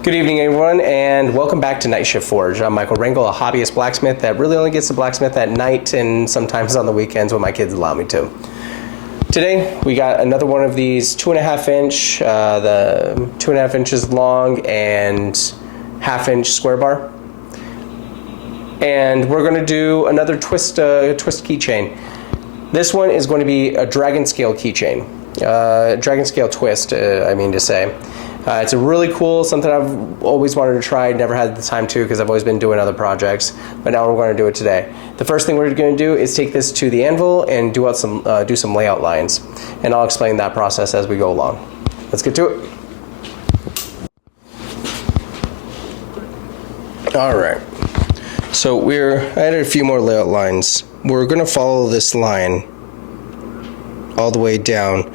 Good evening, everyone, and welcome back to Night Shift Forge. I'm Michael Rangel, a hobbyist blacksmith that really only gets to blacksmith at night and sometimes on the weekends when my kids allow me to. Today, we got another one of these 2.5 inch, the 2.5 inches long and 1/2 inch square bar. And we're going to do another twist keychain. This one is going to be a Dragonscale keychain. Dragonscale twist, I mean to say. It's a really cool, something I've always wanted to try, never had the time to because I've always been doing other projects, but now we're going to do it today. The first thing we're going to do is take this to the anvil and do some layout lines, and I'll explain that process as we go along. Let's get to it. Alright, so I added a few more layout lines. We're going to follow this line all the way down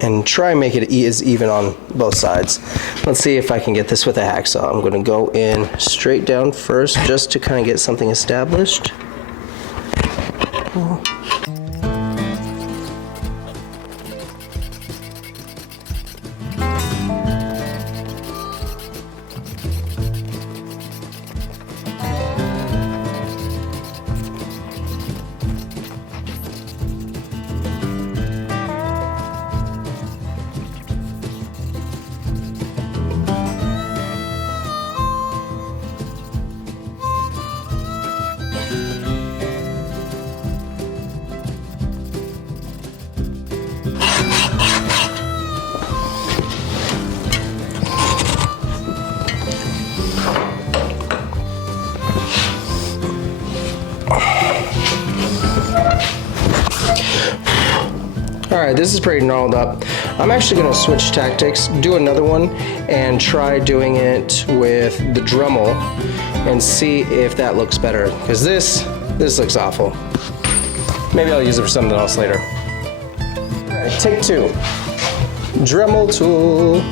and try and make it as even on both sides. Let's see if I can get this with a hacksaw. I'm going to go in straight down first just to kind of get something established. Alright, this is pretty gnarled up. I'm actually going to switch tactics, do another one, and try doing it with the Dremel and see if that looks better. Because this looks awful. Maybe I'll use it for something else later. Alright, take two. Dremel tool.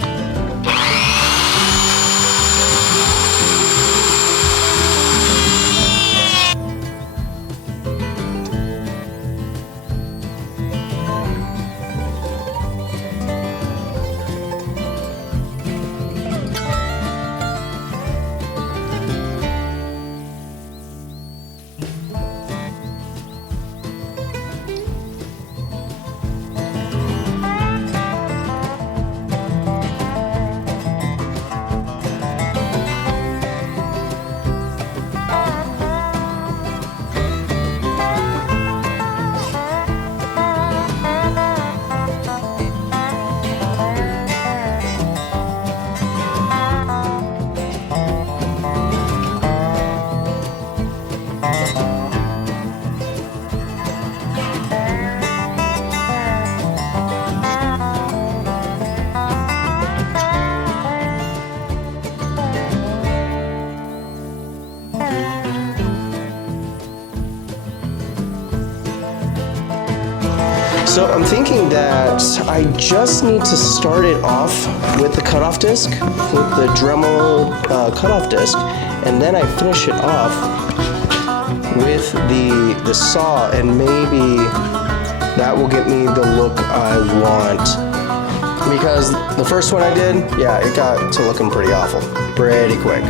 So I'm thinking that I just need to start it off with the cutoff disc, with the Dremel cutoff disc, and then I finish it off with the saw, and maybe that will get me the look I want. Because the first one I did, yeah, it got to looking pretty awful, pretty quick.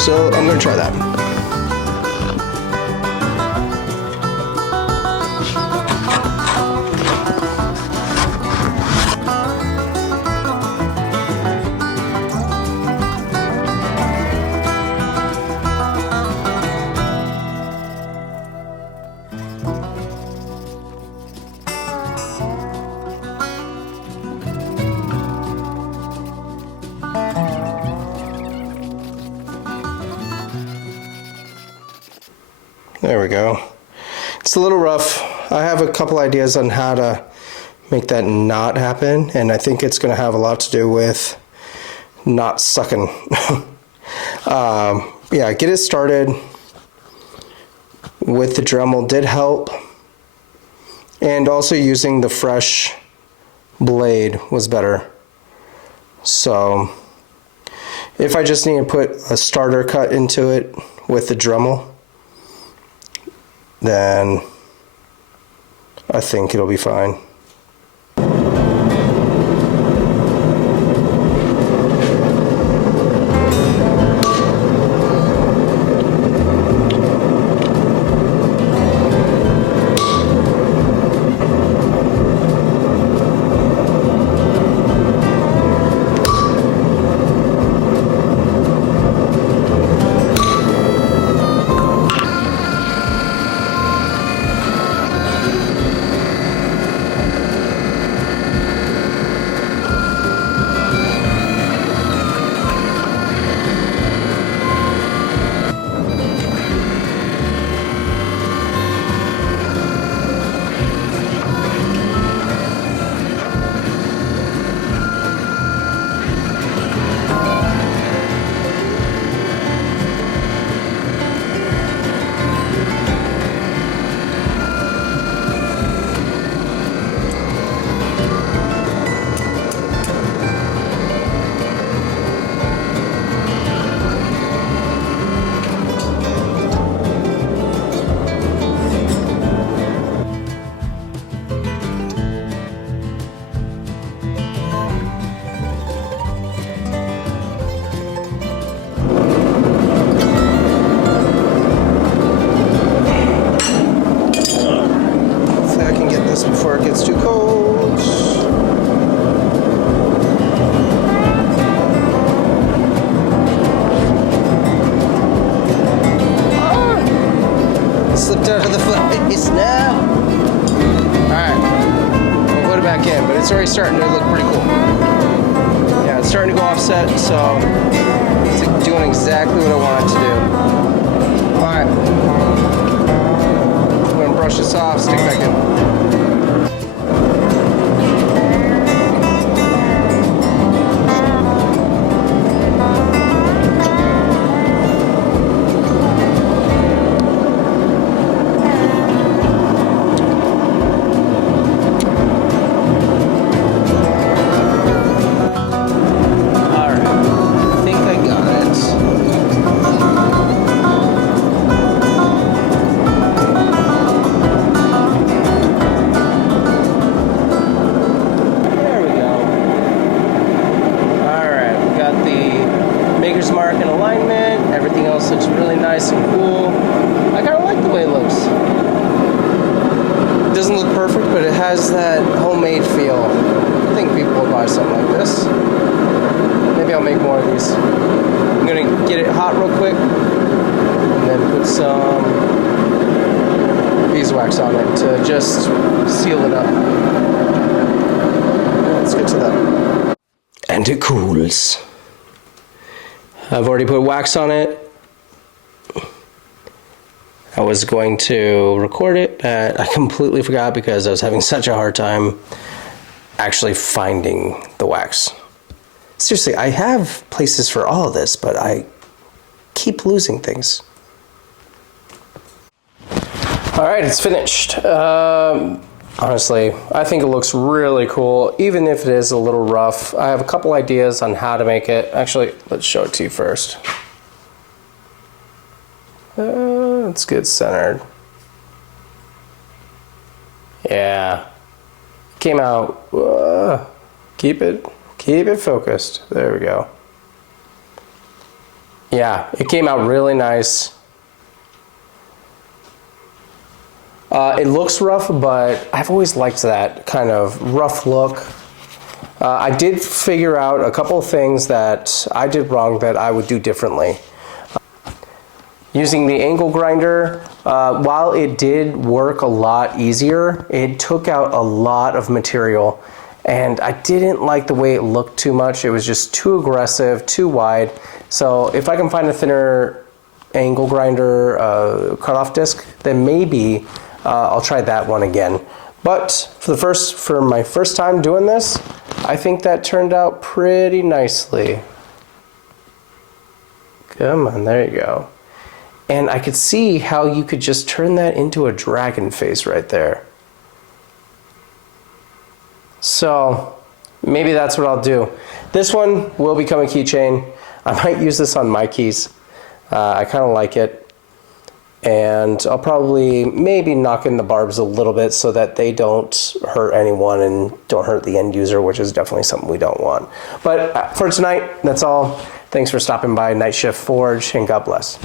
So I'm gonna try that. There we go. It's a little rough. I have a couple ideas on how to make that not happen, and I think it's going to have a lot to do with not sucking. Yeah, get it started with the Dremel did help, and also using the fresh blade was better. So if I just need to put a starter cut into it with the Dremel, then I think it'll be fine. already starting to look pretty cool. Yeah, it's starting to go offset, so it's doing exactly what I want it to do. Alright. I'm going to brush this off, stick back in. Mark and alignment, everything else looks really nice and cool. I kind of like the way it looks. It doesn't look perfect, but it has that homemade feel. I think people will buy something like this. Maybe I'll make more of these. I'm gonna get it hot real quick and then put some beeswax on it to just seal it up. Let's get to that. And it cools. I've already put wax on it. I was going to record it, but I completely forgot because I was having such a hard time actually finding the wax. Seriously, I have places for all of this, but I keep losing things. All right, it's finished. Honestly, I think it looks really cool, even if it is a little rough. I have a couple ideas on how to make it. Actually, let's show it to you first. Let's get centered. Yeah, came out. Keep it focused. There we go. Yeah, it came out really nice. It looks rough, but I've always liked that kind of rough look. I did figure out a couple of things that I did wrong that I would do differently. Using the angle grinder, while it did work a lot easier, it took out a lot of material, and I didn't like the way it looked too much. It was just too aggressive, too wide. So if I can find a thinner angle grinder cutoff disc, then maybe I'll try that one again. But for my first time doing this, I think that turned out pretty nicely. Come on, there you go. And I could see how you could just turn that into a dragon face right there. So maybe that's what I'll do. This one will become a keychain. I might use this on my keys. I kind of like it. And I'll probably maybe knock in the barbs a little bit so that they don't hurt anyone and don't hurt the end user, which is definitely something we don't want. But for tonight, that's all. Thanks for stopping by Night Shift Forge, and God bless.